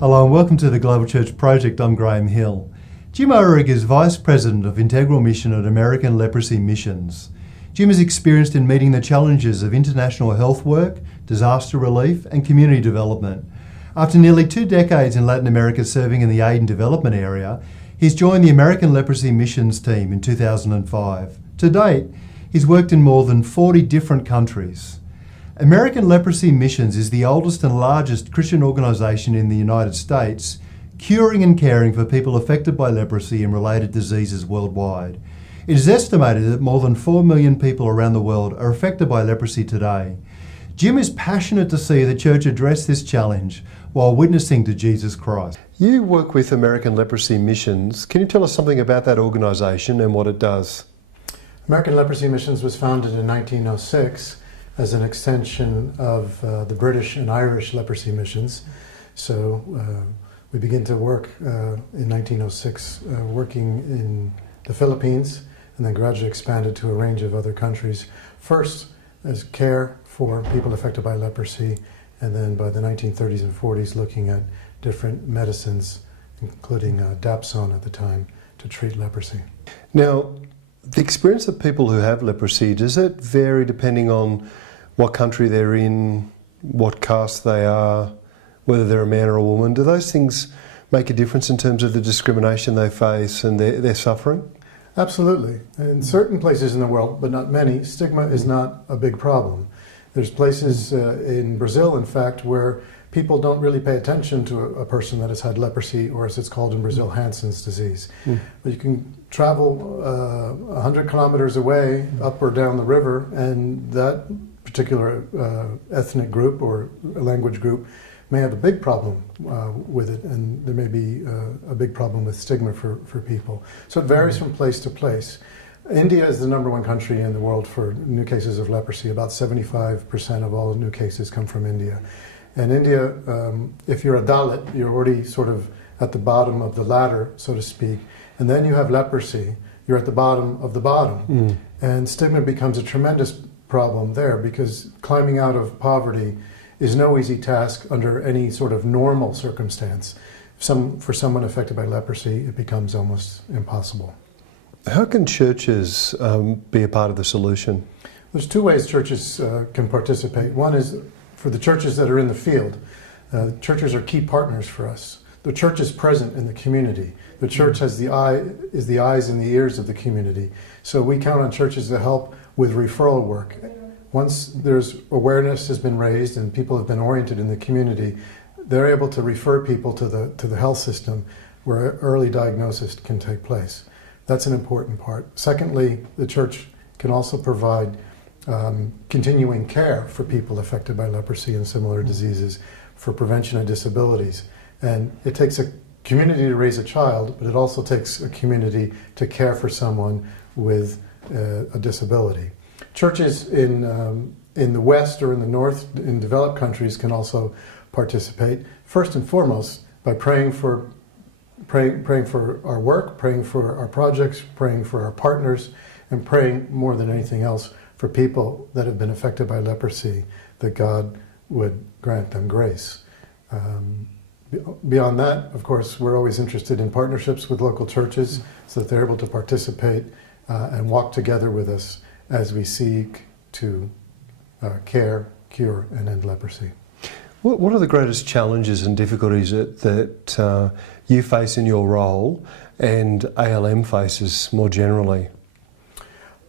Hello and welcome to the Global Church Project. I'm Graham Hill. Jim Oehrig is Vice President of Integral Mission at American Leprosy Missions. Jim is experienced in meeting the challenges of international health work, disaster relief and community development. After nearly 2 decades in Latin America serving in the aid and development area, he's joined the American Leprosy Missions team in 2005. To date, he's worked in more than 40 different countries. American Leprosy Missions is the oldest and largest Christian organisation in the United States, curing and caring for people affected by leprosy and related diseases worldwide. It is estimated that more than 4 million people around the world are affected by leprosy today. Jim is passionate to see the church address this challenge while witnessing to Jesus Christ. You work with American Leprosy Missions. Can you tell us something about that organisation and what it does? American Leprosy Missions was founded in 1906 as an extension of the British and Irish leprosy missions. So we began to work in 1906, working in the Philippines, and then gradually expanded to a range of other countries. First as care for people affected by leprosy, and then by the 1930s and 40s looking at different medicines, including Dapsone at the time, to treat leprosy. Now, the experience of people who have leprosy, does it vary depending on what country they're in, what caste they are, whether they're a man or a woman? Do those things make a difference in terms of the discrimination they face and their suffering? Absolutely. In certain places in the world, but not many, stigma is not a big problem. There's places in Brazil, in fact, where people don't really pay attention to a person that has had leprosy, or as it's called in Brazil, Hansen's disease. But you can travel 100 kilometers away, up or down the river, and that particular ethnic group or language group may have a big problem with it, and there may be a big problem with stigma for people. So it varies from place to place. India is the #1 country in the world for new cases of leprosy. About 75% of all new cases come from India. And India, if you're a Dalit, you're already sort of at the bottom of the ladder, so to speak, and then you have leprosy, you're at the bottom of the bottom. And stigma becomes a tremendous problem there, because climbing out of poverty is no easy task under any sort of normal circumstance. For someone affected by leprosy, it becomes almost impossible. How can churches be a part of the solution? There's 2 ways churches can participate. One is for the churches that are in the field. Churches are key partners for us. The church is present in the community. The church is the eyes and the ears of the community. So we count on churches to help with referral work. Once there's awareness has been raised and people have been oriented in the community, they're able to refer people to the health system where early diagnosis can take place. That's an important part. Secondly, the church can also provide continuing care for people affected by leprosy and similar diseases, for prevention of disabilities. And it takes a community to raise a child, but it also takes a community to care for someone with a disability. Churches in the West or in the North, in developed countries, can also participate, first and foremost, by praying for our work, praying for our projects, praying for our partners, and praying more than anything else for people that have been affected by leprosy, that God would grant them grace. Beyond that, of course, we're always interested in partnerships with local churches so that they're able to participate and walk together with us as we seek to care, cure, and end leprosy. What are the greatest challenges and difficulties that you face in your role and ALM faces more generally?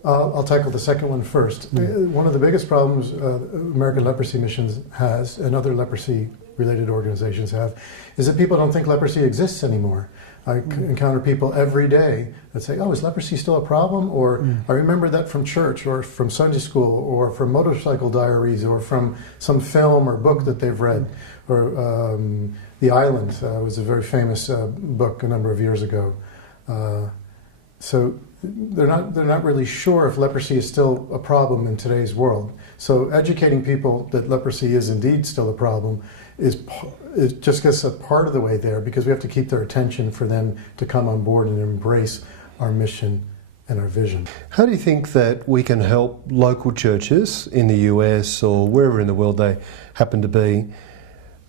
I'll tackle the second one first. One of the biggest problems American Leprosy Missions has, and other leprosy-related organizations have, is that people don't think leprosy exists anymore. I encounter people every day that say, "Oh, is leprosy still a problem?" Or, "I remember that from church, or from Sunday school, or from motorcycle diaries, or from some film or book that they've read." Or The Island was a very famous book a number of years ago. So they're not really sure if leprosy is still a problem in today's world. So educating people that leprosy is indeed still a problem it just gets a part of the way there, because we have to keep their attention for them to come on board and embrace our mission and our vision. How do you think that we can help local churches in the US or wherever in the world they happen to be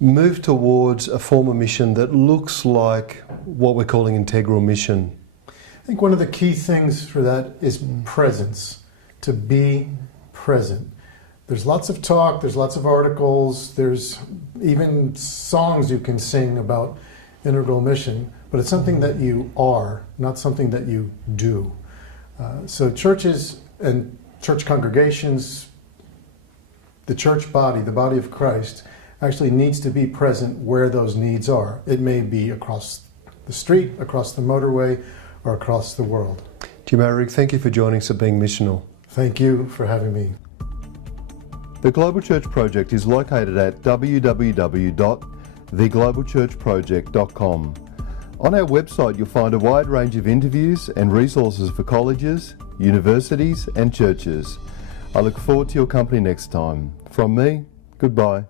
move towards a form of mission that looks like what we're calling integral mission? I think one of the key things for that is presence, to be present. There's lots of talk, there's lots of articles, there's even songs you can sing about integral mission, but it's something that you are, not something that you do. So churches and church congregations, the church body, the body of Christ, actually needs to be present where those needs are. It may be across the street, across the motorway, or across the world. Jim Oehrig, thank you for joining us at Being Missional. Thank you for having me. The Global Church Project is located at www.theglobalchurchproject.com. On our website you'll find a wide range of interviews and resources for colleges, universities and churches. I look forward to your company next time. From me, goodbye.